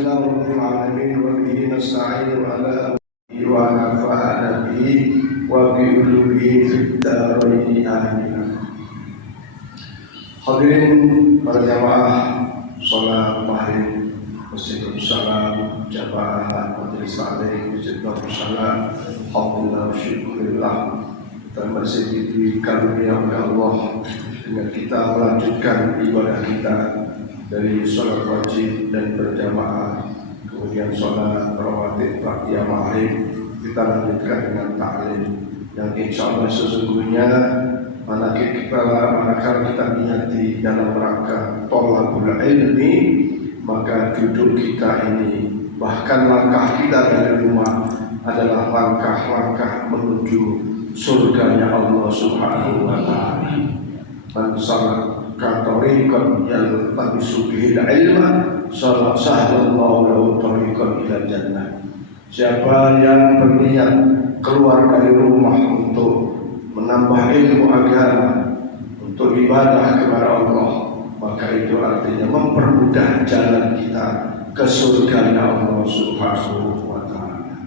Alhamdulillah rabbil alamin wa bihi nasta'inu ala amrihi wa nafa'ana bihi wa bi ulumihi fid dharain amin. Hadirin para jamaah salat maghrib Masjid Salam jamaah majelis taklim Masjid Salam, alhamdulillah syukurillah kita masih diberi karunia oleh Allah dengan kita melanjutkan ibadah kita dari sholat wajib dan berjamaah, kemudian sholat rawatib ba'da maghrib kita lanjutkan dengan ta'lim yang insya Allah sesungguhnya manakala kita niati dalam rangka thalabul ilmi, maka duduk kita ini bahkan langkah kita dari rumah adalah langkah-langkah menuju surganya Allah Subhanahu wa ta'ala. Man salaka tariqan yaltamisu bihi ilma sahhalallahu lahu tariqan ila jannah. Siapa yang berniat keluar dari rumah untuk menambah ilmu agama, untuk ibadah kepada Allah, maka itu artinya mempermudah jalan kita ke surganya Allah Subhanahu wa ta'ala.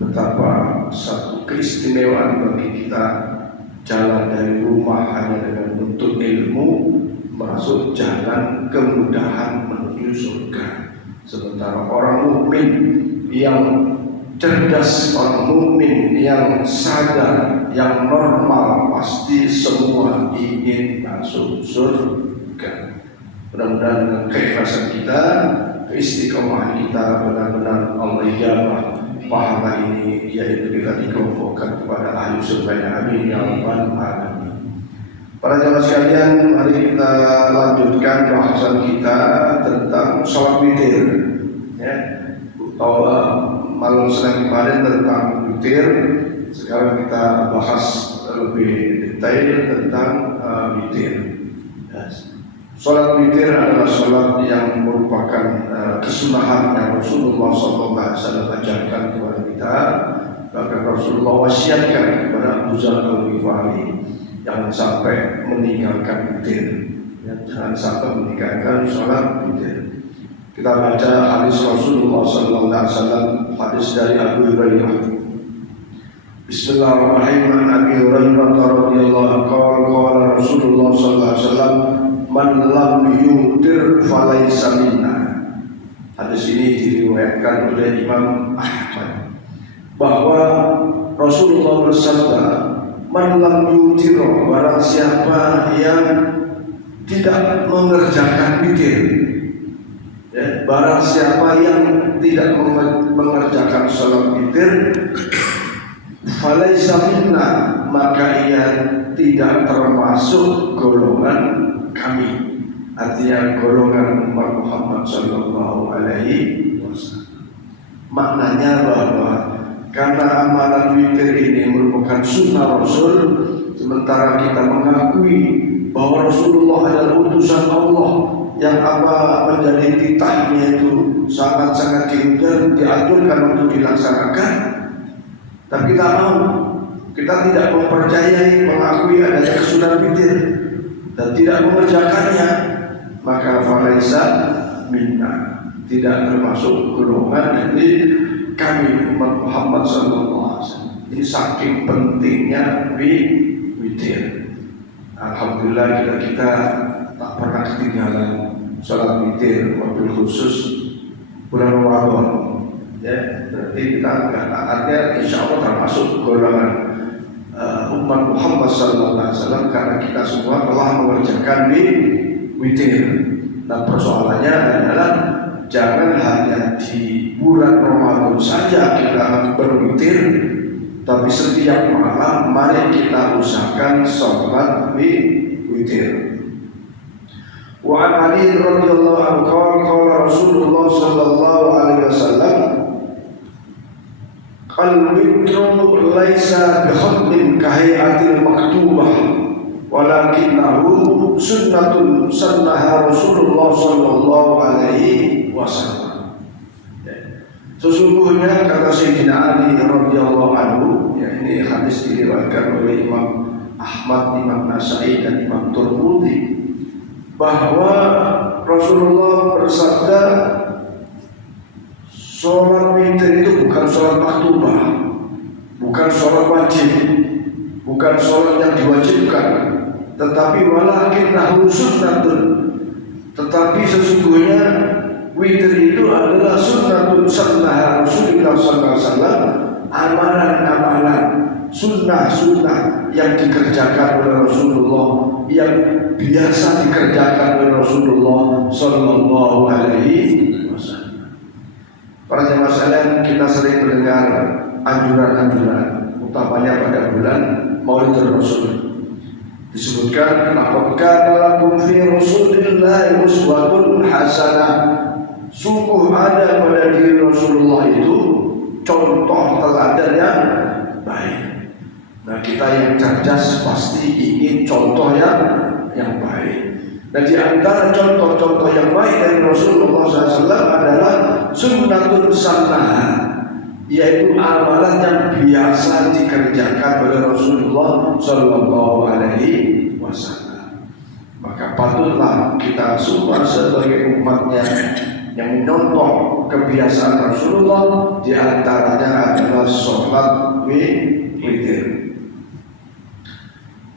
Betapa satu keistimewaan bagi kita jalan dari rumah hanya dengan menuntut ilmu, masuk jalan kemudahan menuju surga. Sementara orang mukmin yang cerdas, orang mukmin yang sadar, yang normal, pasti semua ingin masuk surga. Mudah-mudahan dengan keikhlasan kita, keistiqomahan kita, benar-benar Allah ijabah pahala ini, yaitu kita dikelompokkan kepada ahli surga. Amin ya rabbal alamin. Para jamaah sekalian, mari kita lanjutkan bahasan kita tentang sholat witir. Ya, malam Senin kemarin tentang witir, sekarang kita bahas lebih detail tentang witir. Sholat witir adalah sholat yang merupakan kesunahan yang Rasulullah SAW ajarkan kepada kita. Bahkan Rasulullah wasiatkan kepada Abu Dzar Al-Ghifari, jangan sampai meninggalkan witir, ya, jangan sampai meninggalkan sholat witir. Kita baca hadis Rasulullah SAW, hadis dari Abu Hurairah. Bismillahirrahmanirrahim. Abi Hurairah radhiyallahu anhu qala Rasulullah SAW, man lam yutir falaysa minna. Hadis ini diriwayatkan oleh Imam Ahmad bahwa Rasulullah bersabda, man lam yutir, barang siapa yang tidak mengerjakan witir, ya, barang siapa yang tidak mengerjakan salat witir, falaysa minna, maka ia tidak termasuk golongan kami, artinya golongan umat Muhammad sallallahu alaihi wasallam. Maknanya bahwa karena amalan witir ini merupakan sunnah Rasul, sementara kita mengakui bahwa Rasulullah adalah utusan Allah yang apa menjadi titahnya itu sangat-sangat dianjurkan untuk dilaksanakan, tapi kita mau, kita tidak mempercayai, mengakui adanya kesunahan witir dan tidak mengerjakannya, maka falaysa minna, tidak termasuk golongan dari kami umat Muhammad SAW. Ini saking pentingnya witir. Alhamdulillah kita tak pernah ketinggalan sholat witir, wabil khusus bulan Ramadan. Ya, berarti kita artinya insya Allah termasuk golongan umat Muhammad SAW, karena kita semua telah mengerjakan witir. Dan persoalannya adalah jangan hanya di bulan Ramadan saja kita berwitir, tapi setiap malam mari kita usahakan sholat witir. Wa an Ali radhiyallahu anhu qala Rasulullah sallallahu alaihi wasallam, al-witru laisa bikhatmin kahiyatil maktubah walakinnahu sunnatun sannaha Rasulullah sallallahu alaihi wasallam. Sesungguhnya kata Sayyidina Ali radhiyallahu anhu, ya, ini hadis diriwayatkan oleh Imam Ahmad, Imam Nasai dan Imam Tirmidzi, bahwa Rasulullah bersabda, sholat witir itu bukan sholat maktubah, bukan sholat wajib, bukan sholat yang diwajibkan, tetapi walakinnahu sunnatun. Tetapi sesungguhnya witir itu adalah sunnatun sunnah Rasulullah SAW, amalan-amalan sunnah-sunnah yang dikerjakan oleh Rasulullah, yang biasa dikerjakan oleh Rasulullah Sallallahu Alaihi Wasallam. Para jemaah sekalian, kita sering mendengar anjuran-anjuran, utamanya pada bulan Maulid Rasul. Disebutkan, laqad kana lakum fi Rasulillahi uswatun hasanah. Sungguh ada pada diri Rasulullah itu contoh teladan yang baik. Nah, kita yang cerdas pasti ingin contoh yang baik. Dan di antara contoh-contoh yang baik dari Rasulullah SAW adalah sunnatun sunnah, yaitu amalan yang biasa dikerjakan oleh Rasulullah Sallallahu Alaihi Wasallam. Maka patutlah kita semua sebagai umatnya yang mencontoh kebiasaan Rasulullah, di antaranya adalah sholat witir.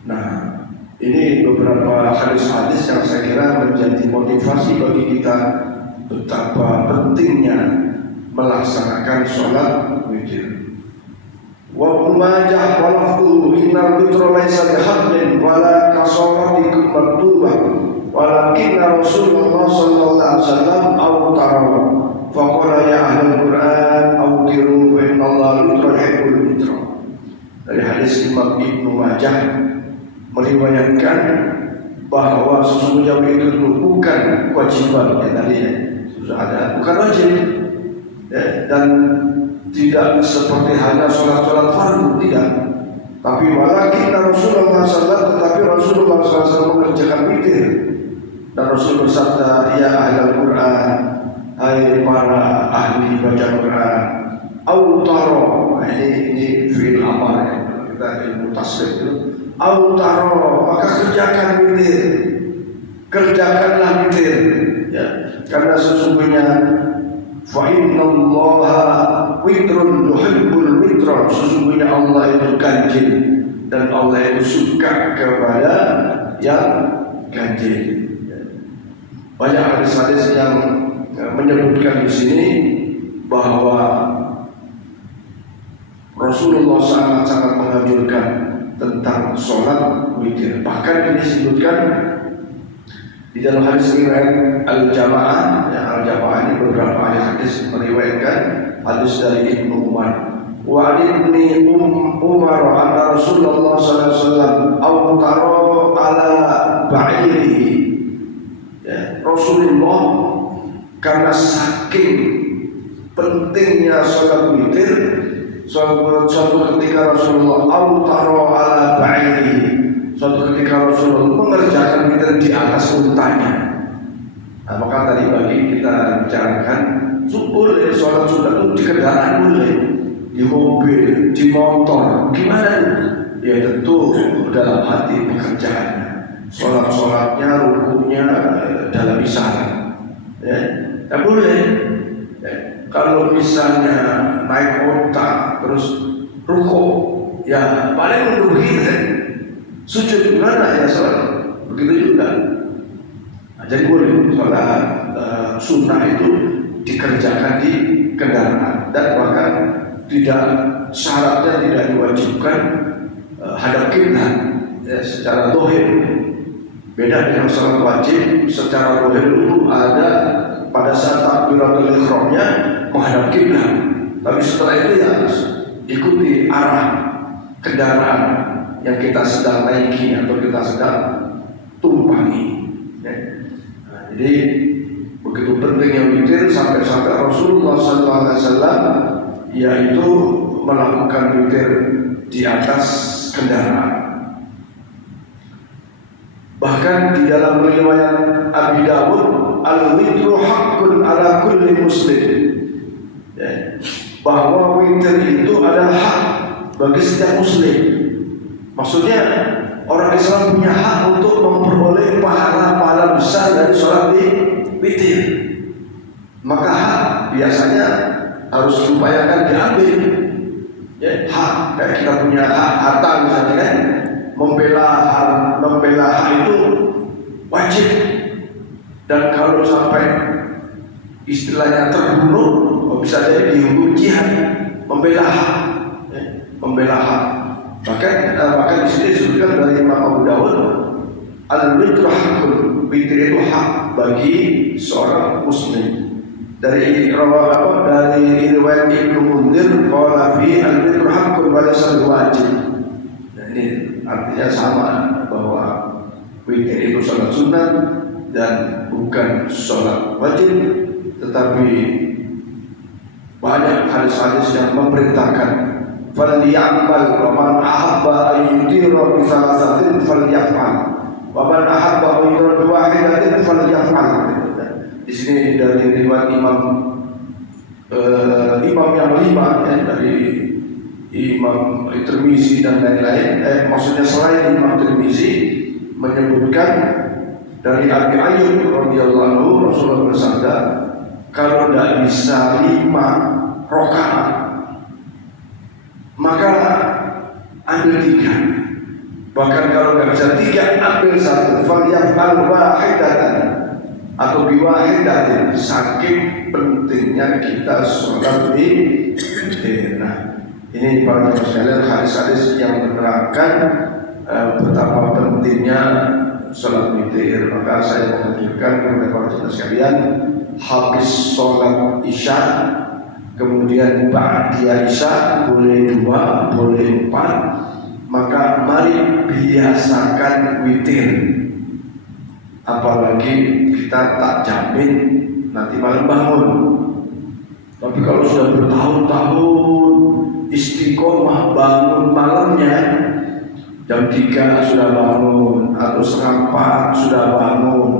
Nah, ini beberapa hadis-hadis yang saya kira menjadi motivasi bagi kita betapa pentingnya melaksanakan sholat witir. Wa Majah walafdu innal witra laisa bihablin wala kasolatikum maktubah walakinna Rasulullah sallallahu alaihi wasallam awtara faqala ya ahlul Qur'an awtiru fa innallaha yuhibbul witra. Dari hadis Imam Ibnu Majah meriwayatkan bahwa sesungguhnya witir itu bukan kewajiban ya tadi ya, sudah ada, bukan wajib ya, dan tidak seperti hanya sholat-sholat fardu, tidak. Tapi walakinna Rasulullah SAW, tetapi Rasulullah SAW mengerjakan witir. Dan Rasul bersabda, ya ahlul Quran, hai para ahli baca Quran, autaro, ini fi'il amar ya, kita ilmu tasrif itu. Autaro, maka kerjakan witir, kerjakanlah witir ya, karena sesungguhnya fa innallaha witrun yuhibbul witra, sesungguhnya Allah itu ganjil dan Allah itu suka kepada yang ganjil. Banyak hadis-hadis yang menyebutkan di sini bahwa Rasulullah sangat-sangat menganjurkan tentang sholat witir. Bahkan ini disebutkan di dalam hadis riwayat Al-Jamaah, ya, Al-Jamaah ini beberapa hadis meriwayatkan hadis dari Ibnu Umar. Wa ibni Umar anna Rasulullah sallallahu alaihi wasallam awtara ala ba'irihi. Ya, Rasulullah karena saking pentingnya sholat witir, suatu ketika Rasulullah awtara ala ba'irihi, suatu ketika Rasulullah mengerjakan witir di atas untanya. Nah, maka tadi pagi kita bicarakan boleh sholat sunat itu di kendaraan, boleh di mobil, di motor, gimana? Ya tentu dalam hati pekerjaannya, sholat-sholatnya, rukunya dalam isyarat. Ya boleh. Ya, kalau misalnya naik kota terus ruku, ya paling menunggu sujud gimana ya sholat, begitu juga. Nah, jadi boleh sholat sunnah itu dikerjakan di kendaraan, dan bahkan tidak, syaratnya tidak diwajibkan hadap kiblat ya, secara zahir. Beda dengan sholat wajib, secara zahir itu ada pada saat takbiratul ihramnya menghadap kiblat, tapi setelah itu ya ikuti arah kendaraan yang kita sedang naiki atau kita sedang tumpangi. Nah, jadi begitu pentingnya witir sampai-sampai Rasulullah SAW yaitu melakukan witir di atas kendaraan. Bahkan di dalam riwayat Abi Dawud, al-witru haqqun ala kulli muslim, ya, bahwa witir itu adalah hak bagi setiap muslim. Maksudnya orang Islam punya hak untuk memperoleh pahala-pahala besar dari sholat witir. Maka hak biasanya harus diupayakan diambil. Ya, hak kayak kita punya hak harta misalnya kan, membela hak itu wajib. Dan kalau sampai istilahnya terbunuh, bisa jadi dihukum jihad, membela hak, ya, membela hak. Bahkan di sini disebutkan dari Imam Abu Dawud, al-witru hakun, witir itu hak bagi seorang muslim. Dari riwayat Ibnu Munzir, qala fi al-witru hakun wa laysa wajib. Nah, ini artinya sama bahwa witir itu salat sunat dan bukan sholat wajib, tetapi banyak hadis-hadis yang memerintahkan falyamal wa man ahabba ayyudira bi salasatin falyaf'al wa man ahabba ayyudira bi wahidatin falyaf'al. Di sini dari riwayat imam yang lima ya, dari Imam Tirmizi dan lain-lain, maksudnya selain Imam Tirmizi menyebutkan dari Abi Ayyub radhiyallahu anhu, Rasulullah bersabda, kalau tidak bisa 5 rakaat maka ambil 3. Bahkan kalau tidak bisa 3 ambil 1. Falyaf'al wahidatan atau biwahidatin. Saking pentingnya kita sholat di nah, ini para jemaah sekalian hadis-hadis yang menerangkan betapa pentingnya sholat witir. Maka saya menganjurkan kepada para jemaah sekalian, habis sholat isya kemudian ba'da isya, boleh 2, boleh 4, maka mari biasakan witir. Apalagi kita tak jamin nanti malam bangun. Tapi kalau sudah bertahun-tahun istiqomah bangun malamnya, jam 3 sudah bangun atau setengah 4 sudah bangun,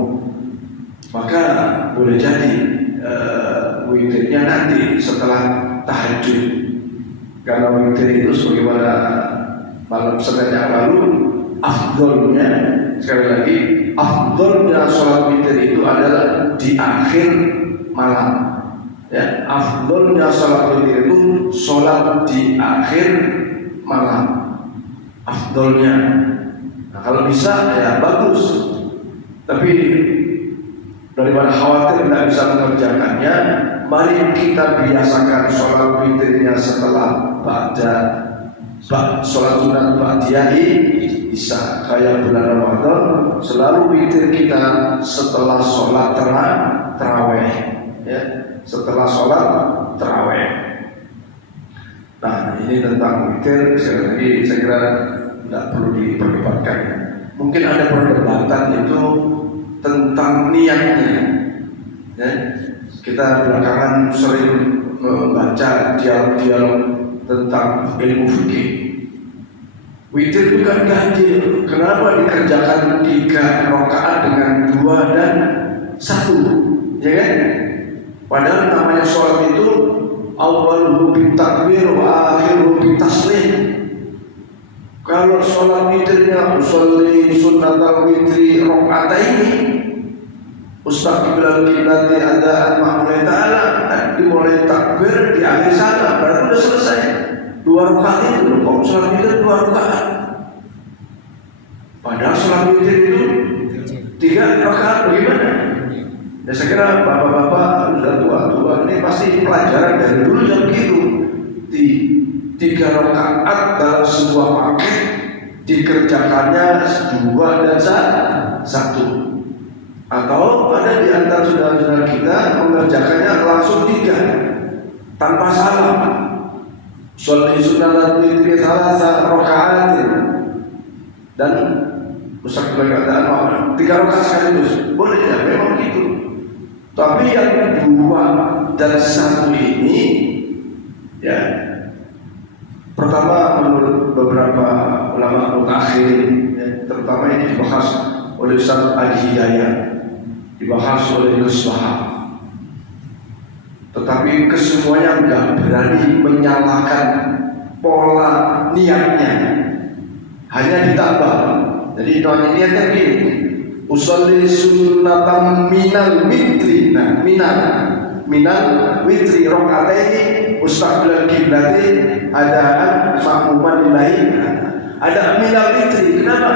maka boleh jadi witirnya nanti setelah tahajud. Karena witir itu sebagaimana malam Senin yang lalu, afdolnya, sekali lagi, afdolnya sholat witir itu adalah di akhir malam. Ya, afdolnya sholat witir itu sholat di akhir malam. Afdolnya. Nah, kalau bisa ya bagus. Tapi daripada khawatir tidak bisa mengerjakannya, mari kita biasakan sholat witirnya setelah sholat sunat ba'diyah isya. Kayak bulan Ramadan selalu witir kita setelah sholat tarawih, ya, setelah sholat tarawih. Nah, ini tentang witir. Sekali lagi saya kira tidak perlu diperdebatkan. Mungkin ada perdebatan itu tentang niatnya. Ya, kita belakangan sering membaca dialog-dialog tentang ilmu fikih. Witir itu kan ganjil. Kenapa dikerjakan 3 rakaat dengan 2 dan 1? Ya kan? Padahal namanya sholat itu awwaluhu bitakbir wa akhiruhu bitaslim. Kalau sholat witirnya usolli sunnatal witri raka'ataini, mustaqbilal qiblati adaan ma'mulai ta'ala, dimulai takbir di akhir sana, baru sudah selesai. 2 rakaat itu, kok sholat witir 2 rakaat? Padahal sholat witir itu 3 rakaat, bagaimana? Ya saya kira bapak-bapak sudah tua-tua ini pasti pelajaran dari dulu yang begitu. 3 rakaat dalam sebuah paket dikerjakannya 2 dan 1. Atau ada di antara saudara-saudara kita mengerjakannya langsung 3 tanpa salam. Sholat sunat witir salasa rakaatin dan usah keadaan 3 rakaat sekaligus. Boleh ya, memang gitu. Tapi yang 2 dan 1 ini, ya, pertama menurut beberapa ulama mutaakhirin, ya, terutama ini dibahas oleh Ustaz Al-Hidayah, dibahas oleh Nusbah. Tetapi kesemuanya enggak berani menyalahkan pola niatnya, hanya ditambah. Jadi niatnya gini, usolli sunnatam minal witri. Nah, minal witri raka'ataini mustaqbilal kiblati adaan makmuman lain. Ada minal witri. Kenapa?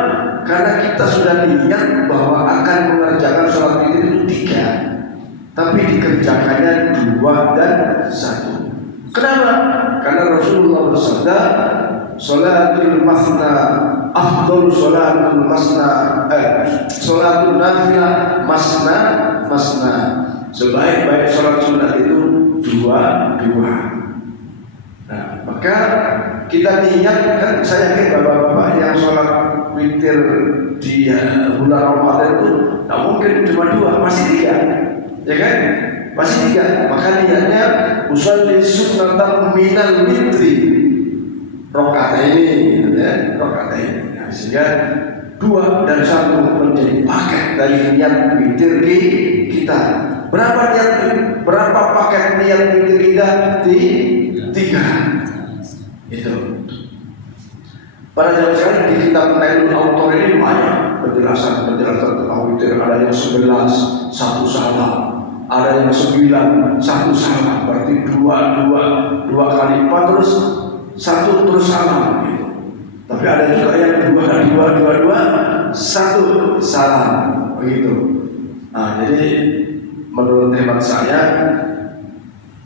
Karena kita sudah niat bahwa akan mengerjakan sholat witir itu 3, tapi dikerjakannya 2 dan 1. Kenapa? Karena Rasulullah bersabda, sholatul masna afdal sholatul masna sholatul nafilah masna. Sebaik-baik sholat sunat itu 2. Nah, maka kita niatkan, saya yakin bapak-bapak yang sholat witir di bulan Ramadan itu tak mungkin cuma 2, masih 3, ya kan? Masih 3. Maka niatnya usolli sunnatan minal witri rokaataini, gitu ya, rokaataini. Nah, sehingga 2 dan 1 menjadi paket dari niat witir kita. Berapa paket niat witir kita? 3. Itu. Pada zaman sekarang di kitab Nailul Autor ini banyak penjelasan tentang witir. Ada yang 11 1 salam, ada yang 9 1 salam, berarti 2 kali 4 terus 1 terus salam gitu. Tapi ada juga yang 2 1 salam begitu. Nah, jadi menurut hemat saya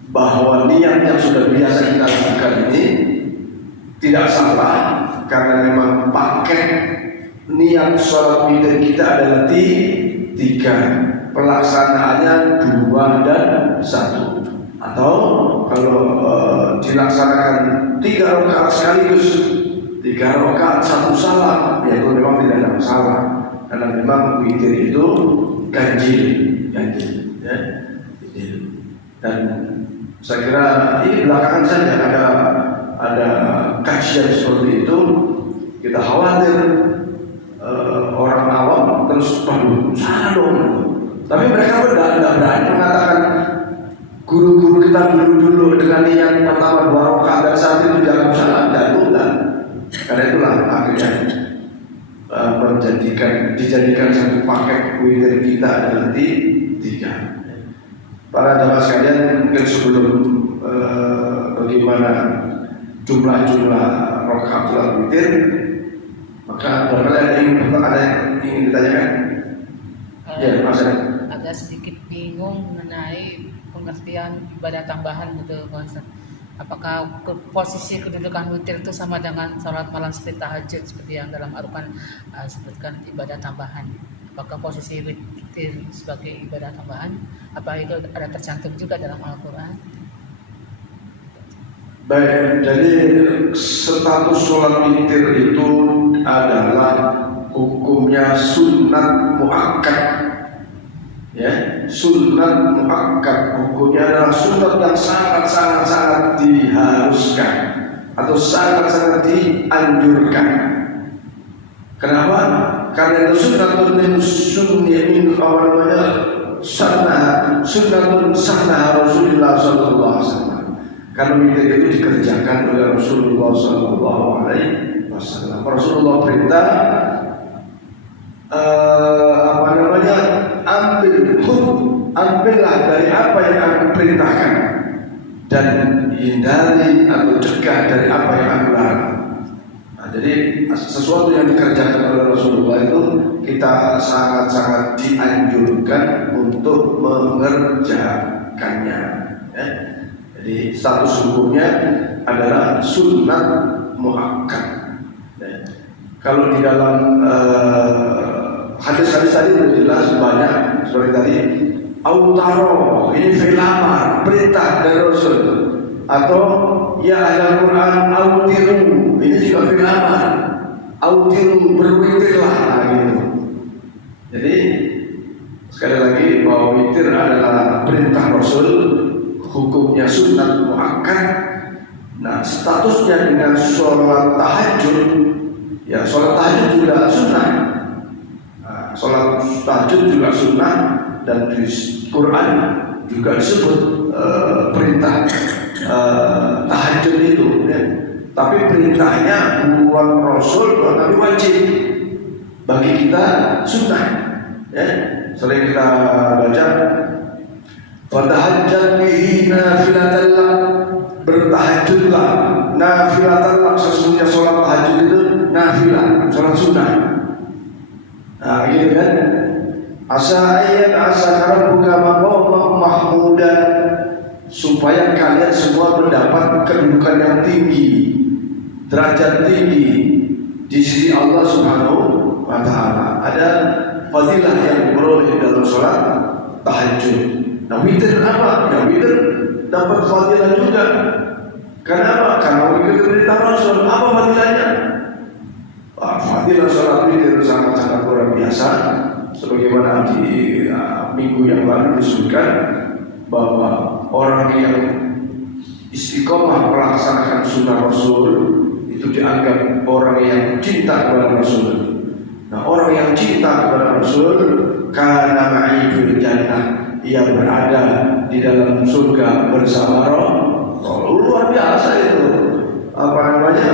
bahwa niat yang sudah biasa kita lakukan ini tidak salah, karena memang paket niat sholat witir kita adalah 3, pelaksanaannya 2 dan 1. Atau kalau dilaksanakan 3 rakaat sekaligus, 3 rakaat 1 salam, ya itu memang tidak ada masalah, karena memang witir itu ganjil ya. Dan saya kira ini belakangan saja ada kajian seperti itu. Kita khawatir orang awam terus salah. Tapi mereka tidak berani mengatakan guru-guru kita dulu dengan niat pertama 2 rakaat dan 1 itu jangan salah, dan karena itulah akhirnya dijadikan satu paket witir kita adalah 3. Para jamaah sekalian, mungkin sebelum bagaimana jumlah rakaat sholat witir, maka barangkali ada yang ingin ditanyakan. Ya, Mas. Agak sedikit bingung mengenai pengertian ibadah tambahan gitu, Pak Ustaz. Apakah posisi kedudukan witir itu sama dengan sholat malam seperti tahajud seperti yang dalam Al-Quran sebutkan ibadah tambahan? Apakah posisi witir sebagai ibadah tambahan? Apa itu ada tercantum juga dalam Al-Quran? Baik, jadi status sholat witir itu adalah hukumnya sunat muakkad. Ya, sunat muakkad hukumnya adalah sunat yang sangat diharuskan atau sangat dianjurkan. Kenapa? Karena itu sunnatun min sunnatun sanna Rasulullah sallallahu alaihi wasallam. Karena witir itu dikerjakan oleh Rasulullah sallallahu alaihi wasallam. Rasulullah perintah ambillah dari apa yang aku perintahkan dan hindari atau cegah dari apa yang aku larang. Jadi sesuatu yang dikerjakan oleh Rasulullah itu kita sangat dianjurkan untuk mengerjakannya. Ya. Jadi status hukumnya adalah sunnat muakkad. Ya. Kalau di dalam hadis-hadis tadi sudah jelas banyak seperti tadi. Autaro, ini filamar, perintah dari Rasul. Atau ya Al-Quran autiru, ini juga filamar. Autiru, berwitirlah, gitu. Jadi sekali lagi bahwa witir adalah perintah Rasul, hukumnya sunnat muakkad. Nah, statusnya dengan sholat tahajud, ya sholat tahajud juga sunnah. Nah, sholat tahajud juga sunnah. Dan di Quran juga disebut perintah tahajud itu, ya. Tapi perintahnya buat Rasul, buat Nabi wajib, bagi kita sunnah. Ya, sering kita baca, "Fatahajjat bihi nafilatan lak." bertahajudlah, nafilatan, sesungguhnya sholat tahajud itu nafilah, sholat sunnah. Nah, gitu kan? Asa ayat asa rabbuka maqaman mahmudan, supaya kalian semua mendapat kedudukan yang tinggi, derajat tinggi di sisi Allah Subhanahu wa taala. Ada fadilah yang diperoleh dalam sholat tahajud. Nah, witir apa? Ya, witir dapat fadilah juga. Kenapa? Karena witir perintah Rasul. Apa fadilahnya? Fadilah sholat witir sangat-sangat luar biasa. Sebagaimana di minggu yang lalu disebutkan bahwa orang yang istiqomah melaksanakan sunnah Rasul itu dianggap orang yang cinta kepada Rasul. Nah, orang yang cinta kepada Rasul, kana ma'i fil jannah, ia berada di dalam surga bersama Rasul. Luar biasa itu, apa namanya,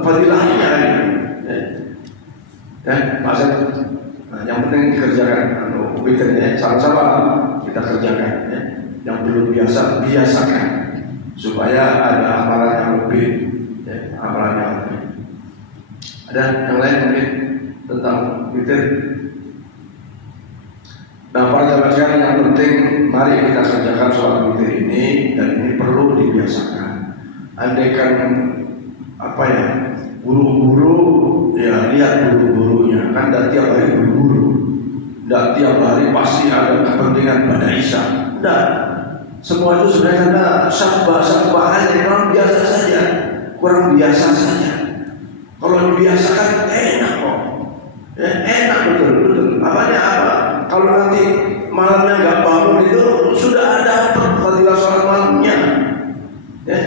fadilahnya ya, masa. Nah, yang penting dikerjakan, witirnya sama-sama kita kerjakan ya. Yang belum biasa biasakan supaya ada amalan yang lebih ya, amalan yang lebih. Ada yang lain mungkin tentang witir? Nah, para jamaah sekalian, yang penting mari kita kerjakan sholat witir ini, dan ini perlu dibiasakan. Andaikan apa ya, guru-guru ya, lihat guru-gurunya kan tidak tiap hari guru-guru, tidak tiap hari pasti ada kepentingan pada Isya. Tidak, semua itu sebenarnya karena sabah aja, kurang biasa saja. Kalau dibiasakan enak kok, ya, enak betul. Apanya apa? Kalau nanti malamnya nggak bangun itu sudah ada fadilah sholat malamnya. Ya,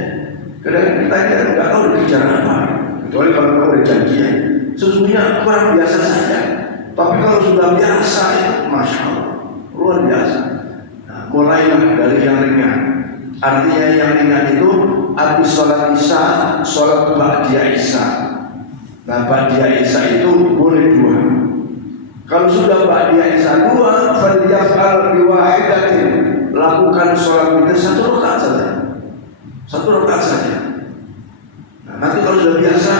kadang kita nggak tahu dikejar apa, kecuali kalau kamu ada janjian. Sesungguhnya kurang biasa saja. Tapi kalau sudah biasa itu, masya Allah, luar biasa. Nah, mulailah dari yang ringan. Artinya yang ringan itu habis sholat isya, sholat ba'diyah isya. Nah, ba'diyah isya itu boleh 2. Kalau sudah ba'diyah isya 2, falyaf'al biwahidatin, lakukan sholat witir 1 rakaat saja. 1 rakaat saja. Nah, nanti kalau sudah biasa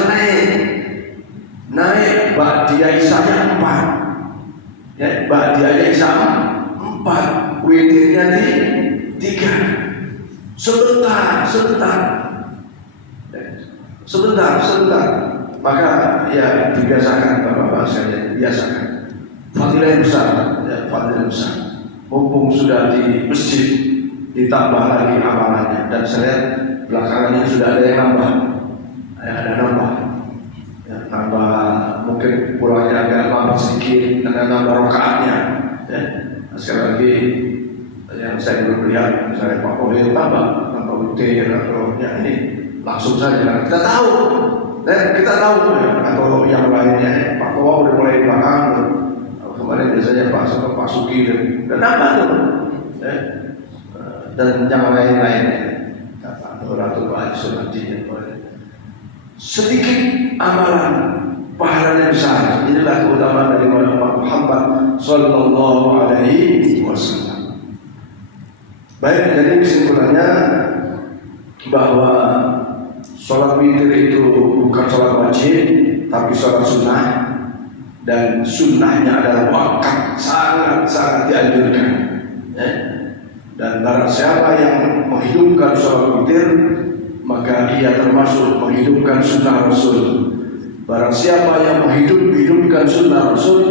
naik ba'diyah isya 4. Ya, ba'diyah isya 4, witirnya 3. Sebentar. Maka ya dibiasakan, bapak-bapak sekalian, biasakan. Fadilah yang besar, ya, fadilah besar. Mumpung sudah di masjid, ditambah lagi amalannya. Dan saya lihat belakangan ini sudah ada yang nambah, ada nambah. Ya, nambah, mungkin pulangnya agak nambah sedikit, dan nambah rakaatnya. Ya, sekali lagi yang saya belum lihat, misalnya Pak Kohir tambah witir atau ya ini langsung saja. Kita tahu ya, atau yang lainnya. Pak Kowa udah mulai di belakang. Kemarin biasanya Pak Suki dan apa tuh? Ya, dan yang lain-lainnya. Kata Ratu Pak Haji Sunati. Sedikit amalan, pahalanya besar. Inilah keutamaan dari Muhammad Sallallahu Alaihi Wasallam. Baik, jadi kesimpulannya bahwa sholat witir itu bukan sholat wajib, tapi sholat sunnah, dan sunnahnya adalah wakaf, sangat dianjurkan. Ya. Dan barang siapa yang menghidupkan sholat witir, maka ia termasuk menghidupkan sunnah Rasul. Barang siapa yang menghidupkan sunnah Rasul,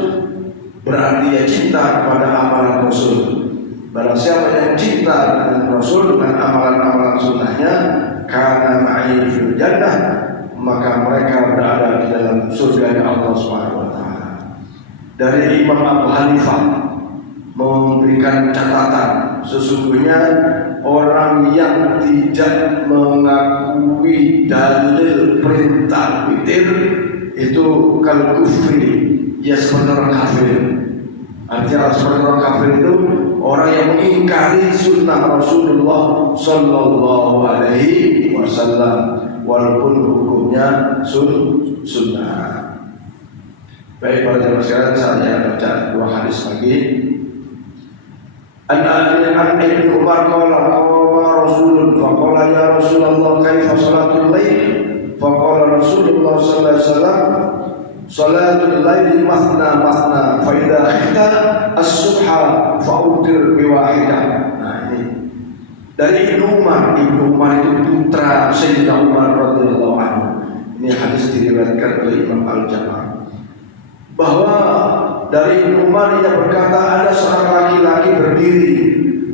berarti ia cinta kepada amalan Rasul. Barang siapa yang cinta dengan Rasul, dengan amalan-amalan sunnahnya, karena ma'i fil jannah, maka mereka berada di dalam surga Allah Subhanahu wa taala. Dari Imam Abu Hanifah memberikan catatan, sesungguhnya orang yang tidak mengakui dalil perintah witir itu kal kufri, ya seperti orang kafir. Artinya seperti orang kafir itu orang yang mengingkari sunnah Rasulullah Sallallahu Alaihi Wasallam, walaupun hukumnya sunnah. Baik, para jemaah sekalian, saya baca 2 hadis lagi. An Ibnu Umar qala rajulun faqala ya Rasulullah kaifa salatul lail? Faqala Rasulullah sallallahu alaihi wasallam salatul lail masna masna fa idza khifta as-subha fa'utir bi wahidah. Nah ini dari Ibnu Umar itu putra Sayyidina Umar radhiyallahu anhu. Ini hadis diriwayatkan oleh Imam Al-Jama', bahwa dari Ibnu Umar ia berkata, ada seorang laki-laki berdiri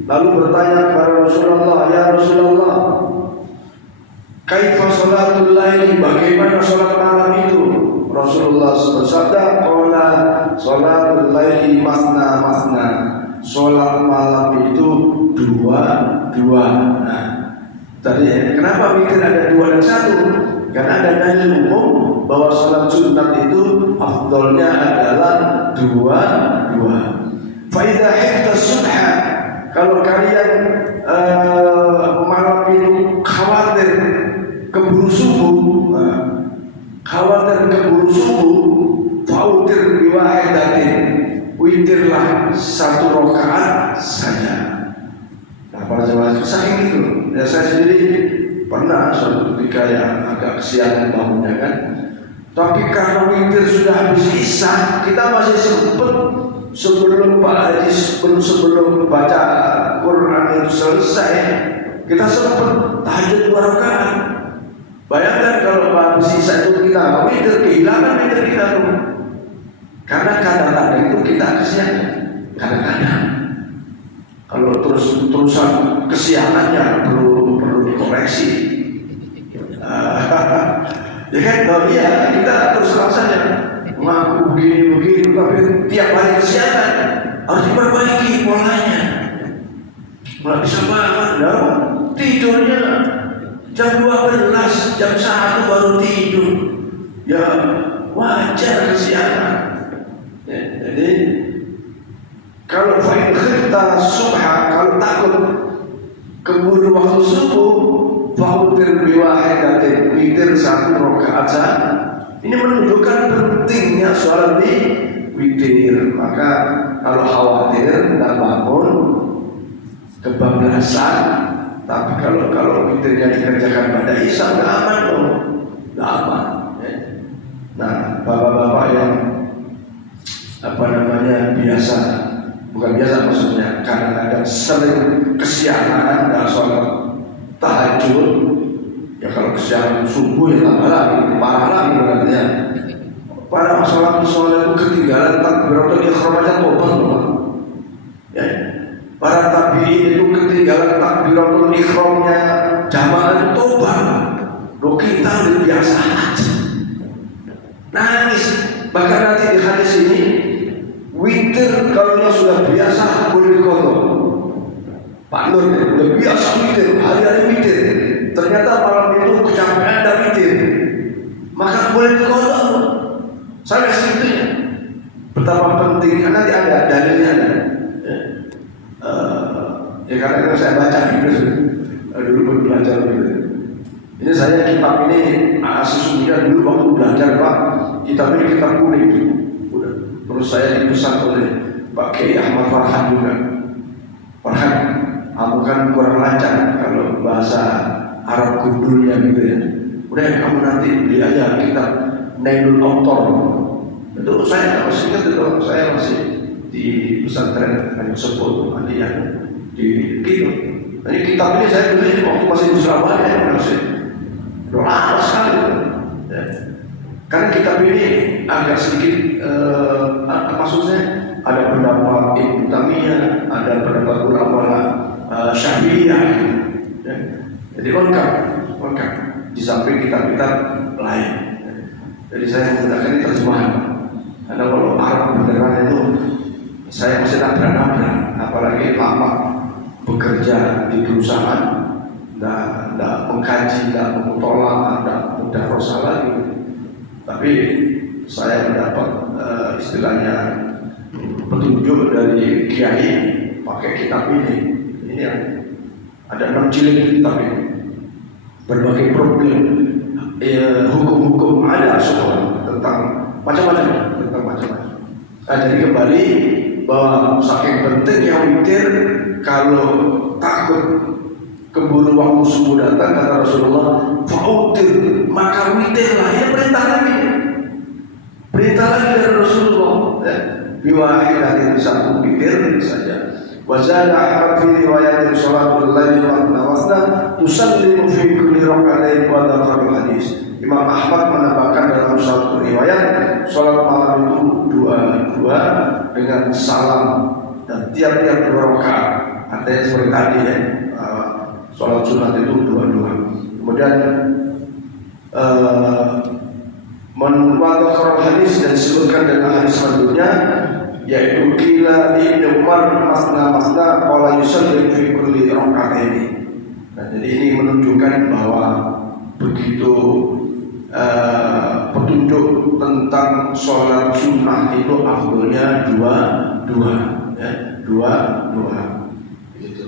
lalu bertanya kepada Rasulullah, ya Rasulullah, kaifa salatul laili, bagaimana salat malam itu? Rasulullah bersabda, qala salatul laili masna masna, salat malam itu dua. Nah, tadi kenapa mikir ada 2 dan 1? Karena ada dalil umum bahwa salat sunat itu afdolnya adalah 2. Fa idza hifta subha, kalau kalian malam itu khawatir keburu subuh, fautir biwahidatin, witirlah 1 rakaat saja. Nah, para jemaah saking itu, ya saya sendiri pernah suatu ketika yang agak kesiangan bangunnya kan, tapi karena witir sudah habis isya, kita masih sempat sebelum Pak Haji sebelum baca Quran itu selesai, kita sempat tahajud 2 rakaat. Bayangkan kalau Pak habis isya itu kita witir, kehilangan witir kita tuh. Karena kadang-kadang itu kita kesiangan, kadang-kadang kalau terusan kesiangannya perlu dikoreksi. Ya kan, iya kita terus saja mengaku begini, tapi tiap hari kesiangan harus diperbaiki polanya. Nggak bisa banget, tidurnya jam 12, jam 1 baru tidur. Ya wajar kesiangan. Ya, jadi kalau fa'in khifta subha, kalau takut keburu waktu subuh, fa'utir biwahidatin, witir 1 rakaat saja. Ini menunjukkan pentingnya sholat di witir. Maka kalau khawatir tidak bangun kebablasan, tapi kalau witirnya dikerjakan pada isya nggak aman dong, nggak aman. Nah, bapak-bapak yang biasa, bukan biasa maksudnya, kadang-kadang sering kesiangan dalam sholat tahajud, ya kalau kesiangan subuh ya tambah lagi, parah lagi berarti ya. Para sholat itu ketinggalan takbiratul ihram aja tobat loh. Ya, para tabi'in itu ketinggalan takbiratul ihramnya jamaah tobat. Loh kita udah biasa aja. Nangis. Bahkan nanti di hadis ini, witir kalau sudah biasa boleh dikodok. Pak Nur udah biasa witir, hari-hari witir. Ternyata malam itu kecapean dan witir, maka boleh dikodok. Saya sebetulnya betapa pentingnya, nanti ada dalilnya. Ya karena saya baca dulu belajar gitu. Ini saya kitab ini sesungguhnya dulu waktu belajar Pak, kitab ini kitab kuning. Udah. Terus saya dipesan oleh Pak Kiai Ahmad Farhan juga. Farhan, kamu kan kurang lancar kalau bahasa Arab gundulnya gitu ya. Udah kamu nanti beli aja kitab Nailul Autor. Itu saya masih ingat itu, saya masih di pesantren Haji Sepuh di gitu. Jadi kitab ini saya beli waktu masih di Surabaya, masih lama sekali. Ya. Karena kitab ini agak sedikit maksudnya ada pendapat Ibnu Taimiyah, ada pendapat ulama Syafi'iyah gitu. Ya. Jadi lengkap di samping kitab-kitab lain. Jadi saya menggunakan ini terjemahan. Karena kalau Arab beneran itu saya masih nabrak-nabrak, apalagi lama bekerja di perusahaan, tidak mengkaji, tidak mengutolak, tidak mudah rosa lagi. Tapi saya mendapat istilahnya petunjuk dari kiai pakai kitab ini. Ini yang ada 6 jilid kitab ini, berbagai problem, hukum-hukum ada semua tentang macam-macam. Nah, jadi kembali bahwa saking pentingnya witir, kalau takut keburu waktu subuh datang, kata Rasulullah, fa'utir, maka witirlah. Ya perintah lagi dari Rasulullah, ya. Biwahidatin, satu witir saja. Wazada Ahmad fi riwayatin sholatul laili wasna tusallimu fi kulli rak'atain wa dzakara hadis. Imam Ahmad menambahkan dalam satu riwayat, sholat malam itu dua dengan salam, dan tiap-tiap 2 rakaat. Artinya seperti tadi ya, sholat sunat itu 2. Kemudian menwatokar hadis dan disebutkan dengan hadis selanjutnya, yaitu kila Ibnu Umar masna qala yusalli fi kulli rak'ataini. Nah, jadi ini menunjukkan bahwa begitu petunjuk tentang sholat sunnah itu afdolnya dua, ya, dua. Gitu.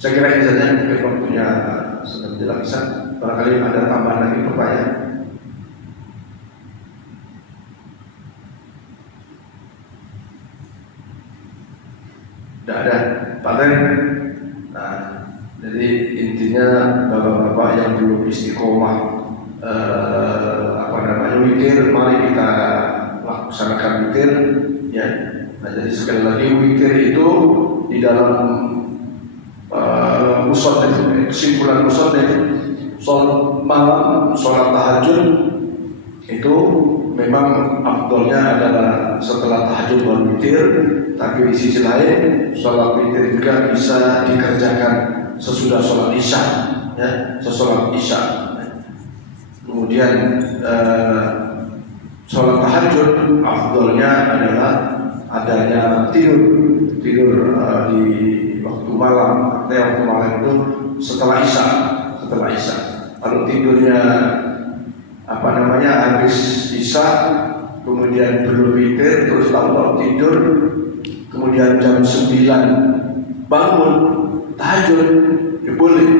Saya kira ini saja, mungkin waktunya sudah tidak bisa. Barangkali ada tambahan lagi pertanyaan. Tidak ada, Pak Ten. Nah, jadi intinya bapak-bapak yang belum istiqomah witir, mari kita laksanakan witir, ya. Nah, jadi sekali lagi witir itu di dalam musannaf, kesimpulan musannaf, sholat malam, sholat tahajud itu memang afdolnya adalah setelah tahajud baru witir. Tapi di sisi lain, sholat witir juga bisa dikerjakan sesudah sholat isya, ya, sesudah isya. Kemudian sholat tahajud afdolnya adalah adanya tidur di waktu malam. Artinya waktu malam itu setelah isya. Kalau tidurnya habis isya, kemudian belum witir, terus tahu-tahu tidur, kemudian jam 9 bangun tahajud, ya boleh,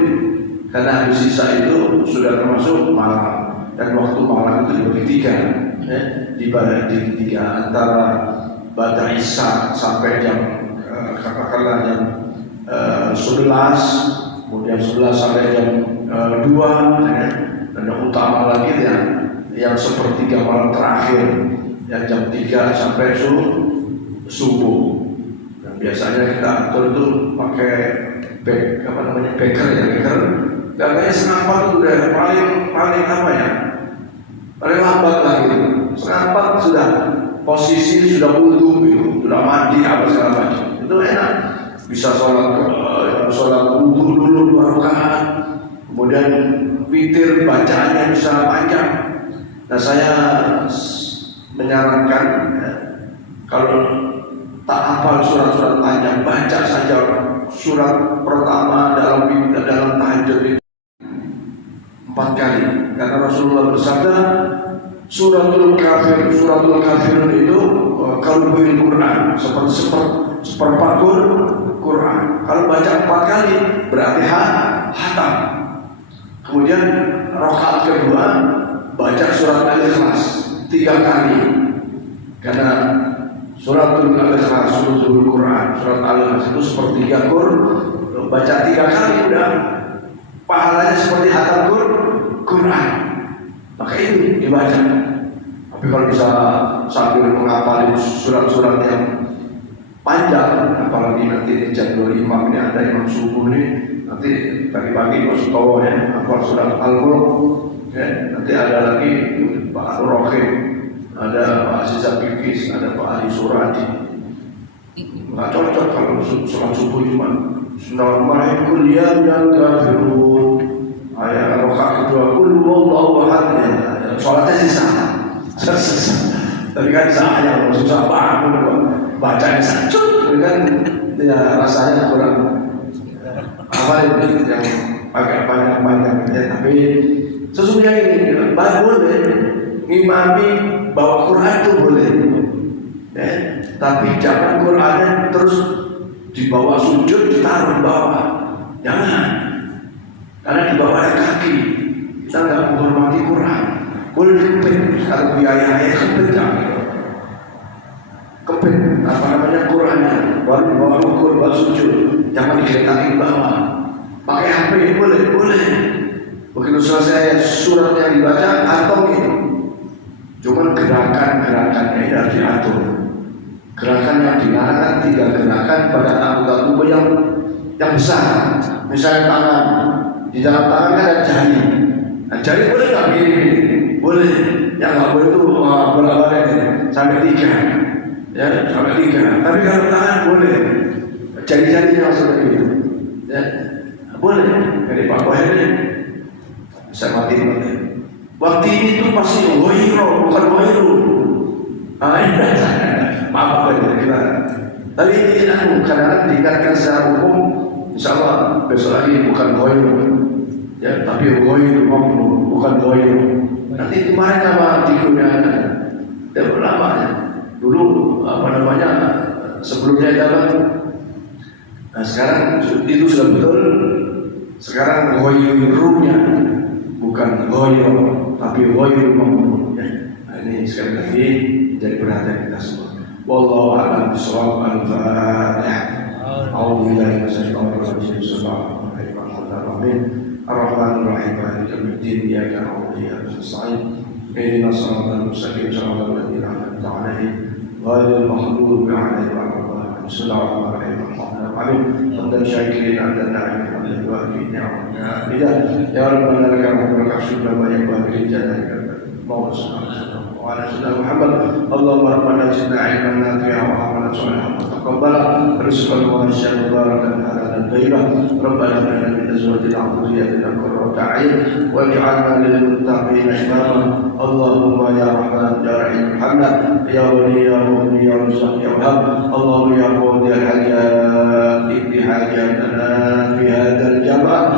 karena habis isya itu sudah termasuk malam. Dan waktu malam itu dibagi 3, ya, dibagi 3 antara ba'da isya sampai jam katakanlah jam 11, kemudian 11 sampai jam 2, ya. Dan yang utama lagi ya, yang sepertiga malam terakhir, yang jam 3 sampai subuh. Dan biasanya kita atur itu pakai beker, Katanya setengah 4 udah paling lambat lagi. Setengah 4 sudah posisi sudah wudu gitu, sudah mandi apa segala macam. Itu enak. Bisa sholat wudu dulu 2 rakaat, kemudian witir bacaannya bisa panjang. Nah, saya menyarankan, ya, kalau tak hafal surat-surat panjang, baca saja surat pertama dalam tahajud 4 kali, karena Rasulullah bersabda, suratul kafirun itu kalbul Quran, seperti seperempat Quran. Kalau baca 4 kali berarti hatam. Kemudian rakaat kedua baca surat Al-Ikhlas 3 kali, karena suratul Al-Ikhlas, suratul Quran, surat Al-Ikhlas itu sepertiga Quran. Baca 3 kali udah pahalanya seperti hatam Quran. Maka itu dibaca. Tapi kalau bisa sambil menghafal surat-surat yang panjang, apalagi nanti jadwal imam ini ada imam subuh nih, nanti pagi-pagi masuk tahu ya, hafal surat Al-Mulk, ya. Nanti ada lagi Pak Ar-Rohim, ada Pak Aziz Abikis, ada Pak Ali Suradi. Nggak cocok kalau sholat subuh cuma Bismillahirrahmanirrahim ya dan kafirun. Ayat rakaat kedua qul huwallahu ahad. Sholatnya sisa. Tapi kan saya susah banget bacanya sancut, kan ya, rasanya kurang apa itu yang agak panjang-panjang ya. Tapi sesungguhnya ini boleh ngimami bawa Quran itu boleh, ya. Tapi jangan Qurannya terus dibawa sujud ditaruh di bawah, jangan, karena di bawah ada kaki, kita nggak menghormati Quran. Boleh dikepit, kalau biaya kepit, kepit Qurannya, baru dibawa rukur, baru sujud, jangan digeletakkan di bawah. Pakai HP boleh, boleh. Begitu selesai surat yang dibaca, atau gitu. Cuman gerakan-gerakannya ini harus diatur. Gerakan yang dilarang 3 gerakan pada anggota tubuh yang besar. Misalnya tangan, di dalam tangan kan ada jari. Nah, jari boleh nggak gini-gini? Boleh. Yang nggak boleh itu bolak-balik sampai 3, ya sampai 3. Tapi kalau tangan boleh. Jari-jarinya seperti itu. Ya, boleh. Dari Pak Wahid ini bisa mati. Waktu ini tuh pasti wahiro, bukan wahiru. Maaf kita. Tapi ini kadang-kadang diingatkan secara umum. Insya Allah besok lagi bukan wahiru, ya, tapi wahiru mampu, bukan wahiru. Nanti kemarin apa tikurnya ada? Ya lama ya. Dulu sebelumnya jalan. Nah sekarang itu sudah betul. Sekarang wahirunya bukan wahiru, tapi wahiru mampu. Ya. Nah, ini sekali lagi jadi perhatian kita semua. Wallahu a'lam bishawab. Al-Fatihah. A'udzubillahi minasyaitonir rajim. Bismillahirrahmanirrahim. Ar-Rahmanir Rahim. Maliki yaumiddin. Iyyaka na'budu wa iyyaka nasta'in. Ihdinas siratal mustaqim. Siratal ladzina an'amta 'alaihim ghairil maghdubi 'alaihim waladdallin. Bismillahirrahmanirrahim. Amin. Qaddan syakirin 'ala an-na'im wa fi ni'amah. Ya Rabbana lakal hamdu wa syukran wa yanbaghi li jalaalika wa ala sayyidina Muhammad. Allahumma rabbana zidna 'ilman nafi'an wa 'amalan shalihan wa taqabbala rizqan wa rishan mubarakan halalan thayyiban. Rabbana hab lana min azwajina wa dhurriyyatina qurrata a'yun waj'alna lil muttaqina imama. Allahumma ya Rahman ya Rahim hamna ya wali ya mughni ya razzaq ya wahhab. Allahumma ya qadi al-hajat iqdi hajatana fi hadzal jama'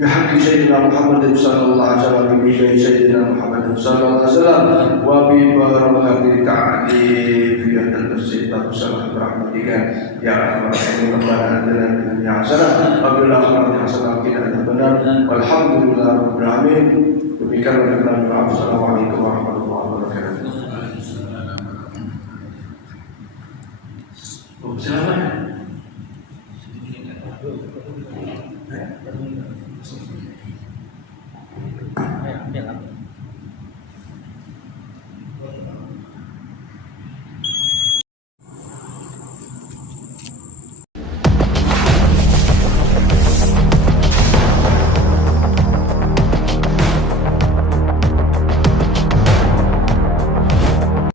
بحق سيدنا محمد صلى الله عليه وسلم بجاه سيدنا محمد صلى الله عليه وسلم وببركة التعليم في هذا المسجد وسلام برحمتك يا أرحم الراحمين. ربنا آتنا في الدنيا حسنة وفي الآخرة حسنة وقنا عذاب النار والحمد لله رب العالمين. Demikian Assalamualaikum warahmatullahi wabarakatuh.